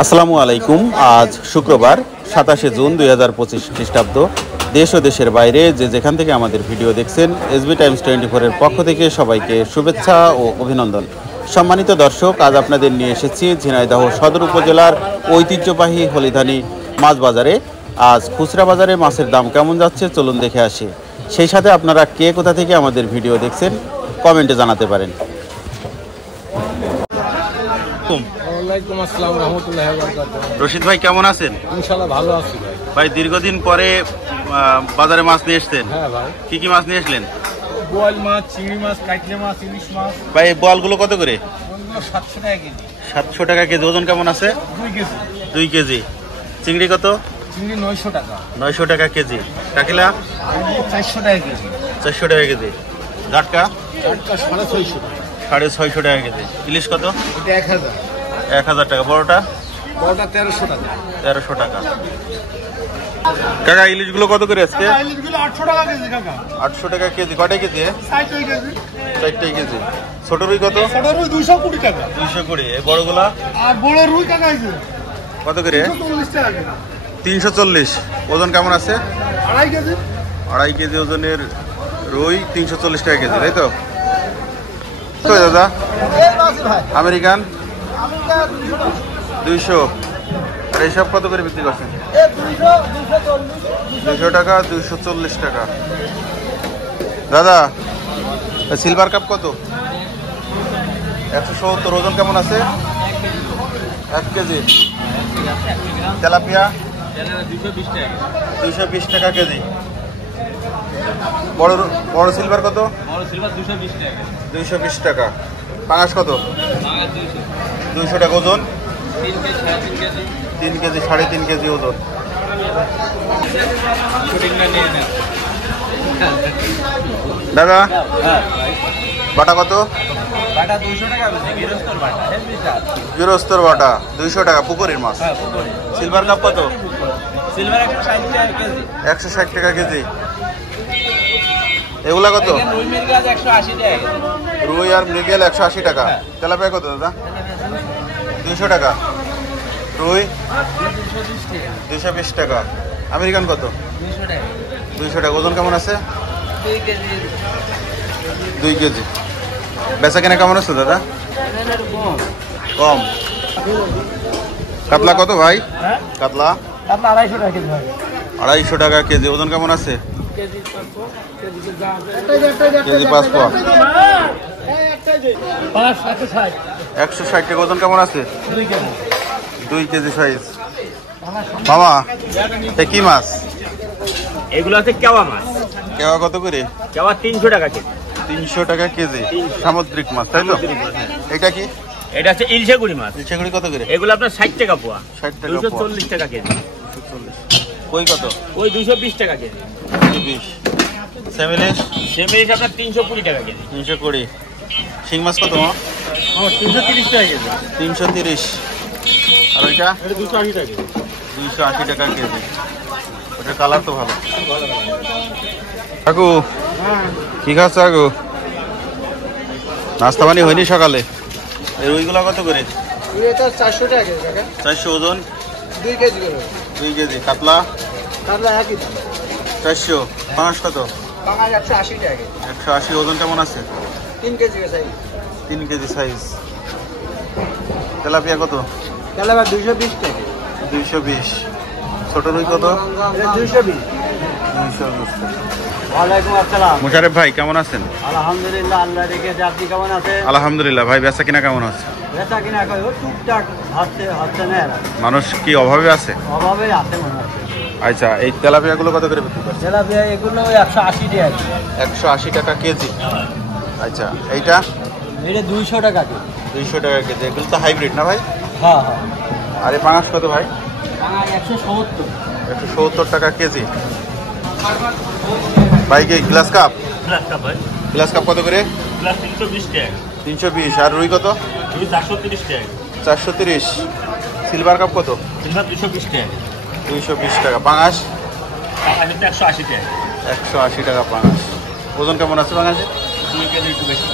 আসসালামু আলাইকুম। আজ শুক্রবার 27 জুন 2025 খ্রিস্টাব্দ। দেশ ও দেশের বাইরে যে যেখান থেকে আমাদের ভিডিও দেখছেন, এসবি টাইমস 24 এর পক্ষ থেকে সবাইকে শুভেচ্ছা ও অভিনন্দন। সম্মানিত দর্শক, আজ আপনাদের নিয়ে এসেছি ঝিনাইদহ সদর উপজেলার ঐতিহ্যবাহী হলিধানি মাছ বাজারে। আজ খুচরা বাজারে মাছের দাম কেমন যাচ্ছে চলুন দেখে আসি। সেই সাথে আপনারা কে কোথা থেকে আমাদের ভিডিও দেখছেন কমেন্টে জানাতে পারেন। রশিদ ভাই কেমন আছেন? ইনশাআল্লাহ ভালো আছি ভাই। ভাই দীর্ঘদিন পরে বাজারে মাছ নিয়ে এসছেন। হ্যাঁ ভাই। কি মাছ নিয়ে আসলেন? বোয়াল মাছ, চিংড়ি মাছ, কাটলা মাছ, ইলিশ মাছ। ভাই এই বোয়ালগুলো কত করে? 700 টাকা কেজি। 700 টাকা কেজি। ওজন কেমন আছে? 2 কেজি। 2 কেজি। চিংড়ি কত? চিংড়ি 900 টাকা। 900 টাকা কেজি। কাকিলা? 400 টাকা কেজি। 400 টাকা কেজি। গাটকা? টাটকা 650 টাকা। 650 টাকা কেজি। ইলিশ কত? এটা 1000। 1000 টাকা। বড়টা? বড়টা 1300 টাকা। 1300 টাকা। কাকা ইলিশগুলো কত করে আজকে? ইলিশগুলো 800 টাকা কেজি কাকা। 800 টাকা কেজি। কয়টা কেজি? 60 কেজি। 4টাই কেজি। ছোট রুই কত? ছোট রুই 220 টাকা। 220। এই বড়গুলা? আর বড় রুই কাকা এই যে কত করে? 340 টাকা কেজি। 340। ওজন কেমন আছে? 2.5 কেজি। 2.5 কেজি ওজনের রুই 340 টাকা কেজি, তাই তো? কই দাদা? আমেরিকান 200। আর এইসব কত করে বিক্রি করছেন? 200 টাকা, 240 টাকা। দাদা সিলভার কাপ কত? 170। ওজন কেমন আছে? 1 কেজি। তেলাপিয়া 220 টাকা কেজি। বড় সিলভার কত? 220 টাকা। পাঙাশ কত? 200 টাকা। ওজন 3 কেজি, 3.5 কেজি ওজন। দাদা বাটা কত? বাটা 200 টাকা গৃহস্থর বাটা। গৃহস্থর বাটা 200 টাকা। পুকুরের মাছ। সিলভার কাপ কত? সিলভার 160 টাকা কেজি। 160 টাকা কেজি। এগুলা কত? রুই মৃগেল 180 টাকা। রুই আর মৃগেল 180 টাকা। তেলাপিয়া কত দাদা? 200 টাকা। রুই 220 টাকা। আমেরিকান কত? 200 টাকা। 200 টাকা। ওজন কেমন আছে? 2 কেজি। 2 কেজি। বেচা কেনা কেমন আছে দাদা? কম। কাতলা কত ভাই? কাতলা? আপনার 250 টাকা কেজি ভাই। 250 টাকা কেজি। ওজন কেমন আছে? কেজি 500 কেজি 5 পোয়া। 160 টাকা। ওজন কেমন আছে? 2 কেজি। 2 KG size. মামা কি মাছ? এগুলো আছে কেওয়া মাছ। কেওয়া কত করে? কেওয়া 300 টাকা কেজি। 300 টাকা কেজি। সামুদ্রিক মাছ, তাই তো? এটা কি? এটা আছে ইলশেগুড়ি মাছ। ইলশেগুড়ি কত করে? এগুলো আপনার 60 টাকা পোয়া। 60 টাকা। 240 টাকা কেজি। 240। কই কত? ওই 220 টাকা কেজি। 220। সেমিলিশ? সেমিলিশ আপনার 320 টাকা কেজি। 320। শিং মাছ কত? 330 টাকা কেজি। 330। আর ওইটা? এটা 280 টাকা কেজি। 280 টাকা কেজি। ওটা কালার তো ভালো। কাকু কি খাচ্ছ কাকু? নাস্তা পানি হয়নি সকালে? এই রুইগুলো কত করে? এটা 400 টাকা কেজি কাকা। 400। ওজন 2 কেজি করে। 2 কেজি। কাতলা? তাহলে একই দাম। 400। পাঙাশ কত? পাঙাশ 180 টাকা কেজি। 180। ওজন কেমন আছে? 3 KG size. 3 KG size. Tilapia কত? তেলাপিয়া 220 টাকা। 220। ছোট রুই কত? এটা 220। 220 টাকা। ওয়ালাইকুম আসসালাম। মুশারফ ভাই কেমন আছেন? আলহামদুলিল্লাহ, আল্লাহ রেখেছে। আপনি কেমন আছেন? আলহামদুলিল্লাহ। ভাই বেচা কিনা কেমন আছে? বেচা কিনা কই টুকটাক হচ্ছে না। মানুষ কি অভাবে আছে? অভাবে আছে মনে হচ্ছে। আচ্ছা, এই তেলাপিয়াগুলো কত করে বিক্রি করছেন? তেলাপিয়া এগুলো 180 টাকা। 180 টাকা কেজি। আচ্ছা, এইটা? এটা 200 টাকা কেজি। 200 টাকা কেজি। এগুলো তো হাইব্রিড না ভাই? হ্যাঁ হ্যাঁ। আর এই পাঙাশ কত ভাই? পাঙাশ 170। 170 টাকা কেজি। ভাই কি গ্লাস কাপ? ভাই গ্লাস কাপ কত করে? গ্লাস 320 টাকা। 320। আর রুই কত? রুই 430 টাকা। 430। সিলভার কাপ কত? সিলভার 220 টাকা। 220 টাকা। পাঙাশ? পাঙাশ 180 টাকা। 180 টাকা পাঙাশ। ওজন কেমন আছে পাঙাশে? 2 কেজি একটু বেশি।